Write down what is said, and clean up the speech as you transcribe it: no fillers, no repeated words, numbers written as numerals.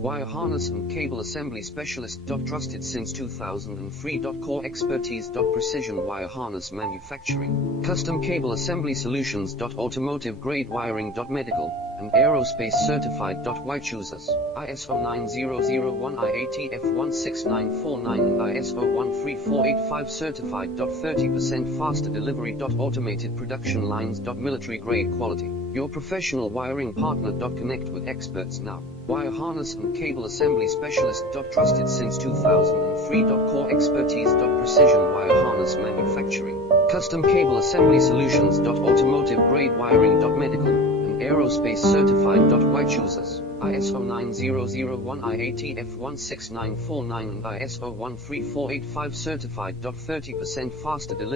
Wire harness and cable assembly specialist. Trusted since 2003. Core expertise. Precision wire harness manufacturing, custom cable assembly solutions. Automotive grade wiring. Medical and aerospace certified. Why choose us? ISO 9001 IATF 16949 and ISO 13485 certified. 30% faster delivery. Automated production lines. Military grade quality. Your professional wiring partner. Connect with experts now. Wire harness and cable assembly specialist. Trusted since 2003. Core expertise. Precision wire harness manufacturing, custom cable assembly solutions. Automotive grade wiring. Medical and aerospace certified. Why choose us? ISO 9001 IATF 16949 and ISO 13485 certified. 30% faster delivery.